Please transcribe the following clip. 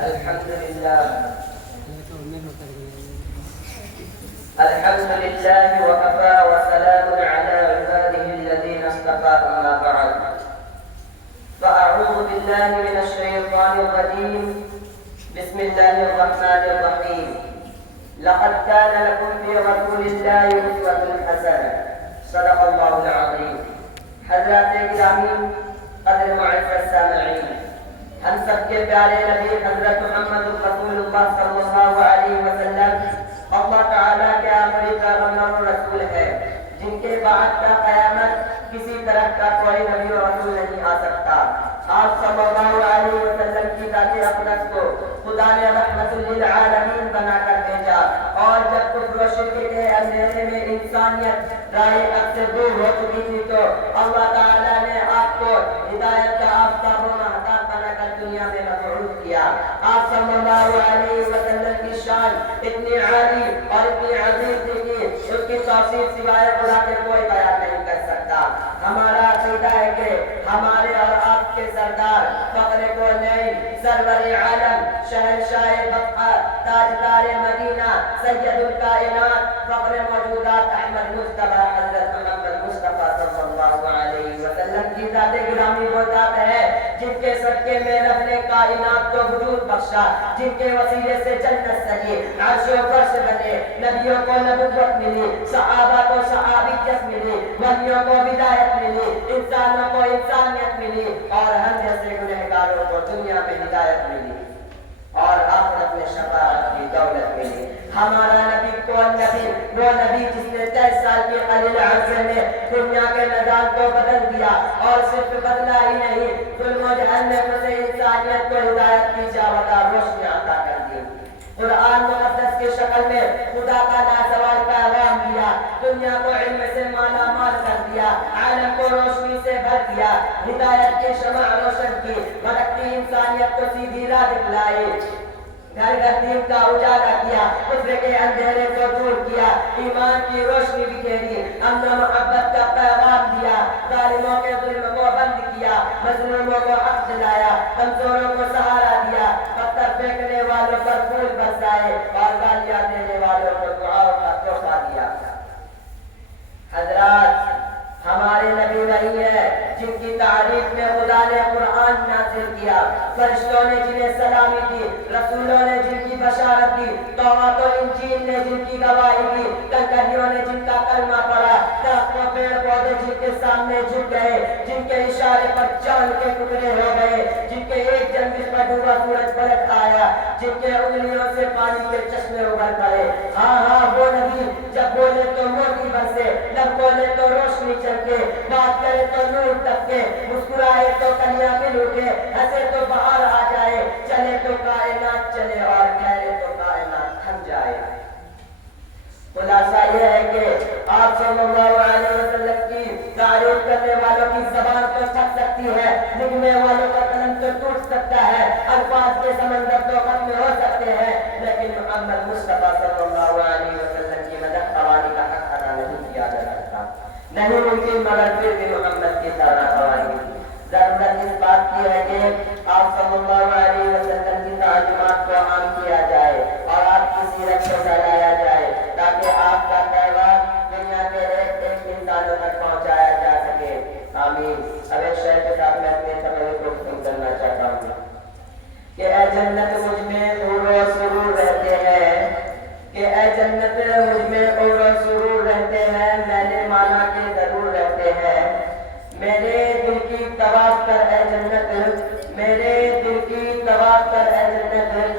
الحمد لله وكفى وسلام على عباده الذين اصطفى أما بعد فأعوذ بالله من الشيطان الرجيم بسم الله الرحمن الرحيم لقد كان لكم في رسول الله أسوة حسنة صدق الله العظيم حضرات گرامی قدر معزز سامعین ہم سب کے پیارے نبی حضرت محمد رسول اللہ صلی اللہ علیہ وسلم اللہ تعالیٰ کے آخری پیغمبر و رسول ہے جن کے بعد کا قیامت کسی طرح کا کوئی نبی و رسول نہیں آ سکتا۔ آپ صلی اللہ علیہ وسلم کی ذات اقدس کو خدا نے رحمت للعالمین بنا کر بھیجا، اور جب کفر و شرک کے اندھیرے میں انسانیت راہ حق سے دور ہو چکی تھی تو اللہ تعالیٰ نے آپ کو ہدایت کا آفتاب و مہتاب بنا کر دنیا میں مبعوث کیا۔ آپ صلی اللہ علیہ وسلم کی شان اتنی عالی اور اتنی عظیم تھی کہ اس کی توصیف سوائے خدا کے کوئی بیان نہیں کر سکتا۔ ہمارا عقیدہ ہے کہ ہمارے اور آپ کے سردار فخر کونین سرور عالم شہنشاہ بقا تاجدار مدینہ سید الکائنات فخر موجودات احمد مصطفیٰ حضرت محمد مصطفیٰ صلی اللہ علیہ وسلم کی ذات گرامی وہ ذات ہے جن کے صدقے میں رب نے کائنات کو وجود بخشا، جن کے وسیلے سے جنت سجی، عرش و فرش بنے، نبیوں کو نبوت ملی، صحابہ کو صحابیت ملی، ولیوں کو ہدایت ملی، انسانوں کو انسانیت ملی، اور ہم جیسے گنہگاروں کو دنیا میں ہدایت ملی اور آخرت میں شفاعت کی دولت ملی۔ ہمارا نبی کون نبی؟ وہ نبی جس نے 23 سال کے قلیل عرصے میں دنیا کے نظام کو بدل دیا، اور صرف بدلا ہی نہیں، ظلم و جہنم سے انسانیت کو ہدایت کی جاودہ روشنی عطا کر دی۔ قرآن مقدس کی شکل میں خدا کا لازوال پیغام دیا، دنیا کو علم سے مالا مال کر دیا، عالم کو روشنی سے بھر دیا، ہدایت کی شمع روشن کی، بھٹکتی انسانیت کو سیدھی راہ دکھلائی، گھر گھر دین کا اجالا کیا، کفر کے اندھیرے کو دور کیا، ایمان کی روشنی بکھیری، امن و محبت کا پیغام دیا، ظالموں کے ظلم کو بند کیا، مظلوموں کو حق دلایا، کمزوروں کو سہارا دیا، پتھر پھینکنے والوں پر پھول برسائے، اور گالیاں دینے والوں کو دعاؤں کا تحفہ دیا۔ حضرات، ہمارے نبی وہی ہے جن کی تعریف میں خدا نے قرآن نازل کیا، فرشتوں نے جنہیں سلامی دی، رسولوں نے جن کی بشارت دی، توراۃ و انجیل نے جن کی گواہی دی، کنکریوں نے جن کا کلمہ پڑھا، درخت و پیڑ پودے جن کے سامنے جھک گئے، جن کے اشارے پر چاند کے ٹکڑے ہو گئے، جن کے ایک جنبش پر ڈوبا سورج پلٹ آیا، جن کے انگلیوں سے پانی کے چشمے ابھر پڑے۔ ہاں ہاں، وہ نبی جب بولے تو موتی برسے، لب بولے تو روشنی چمکے، بات کرے تو نور ٹپکے، مسکرائے تو کلیاں کھل اٹھے، ہنسے تو بہار آ جائے، چلے تو کائنات چلے، اور ٹھہرے تو کائنات تھم جائے۔ خلاصہ یہ ہے کہ آپ صلی اللہ علیہ وسلم کی تعریف کرنے والوں کی زبان تو تھک سکتی ہے، لکھنے والوں کا قلم تو ٹوٹ سکتا ہے، الفاظ کے سمندر تو ختم ہو سکتے ہیں، لیکن محمد مصطفیٰ صلی اللہ علیہ وسلم کی مدح قوانی کا حق ادا نہیں کیا جا سکتا، نہیں ممکن، مگر پھر بھی محمد کی طرح قوانی۔ ضرورت اس بات کی ہے کہ آپ صلی اللہ علیہ وسلم کی تعلیمات کو عام کیا جائے اور آپ کی سیرت کو پھیلایا جائے، تاکہ آپ کا پیغام دنیا کے ایک ایک انسانوں تک پہنچایا جا سکے۔ آمین۔ اب ایک شعر کے ساتھ میں اپنے تقریر کو ختم کرنا چاہتا ہوں کہ اے جنت مجھ میں عور و سرور رہتے ہیں، کہ اے جنت مجھ میں عور و سرور رہتے ہیں، میں نے مانا کہ ضرور رہتے ہیں، میرے دل کی طواف کر اے جنت، میرے دل کی طواف کر اے جنت،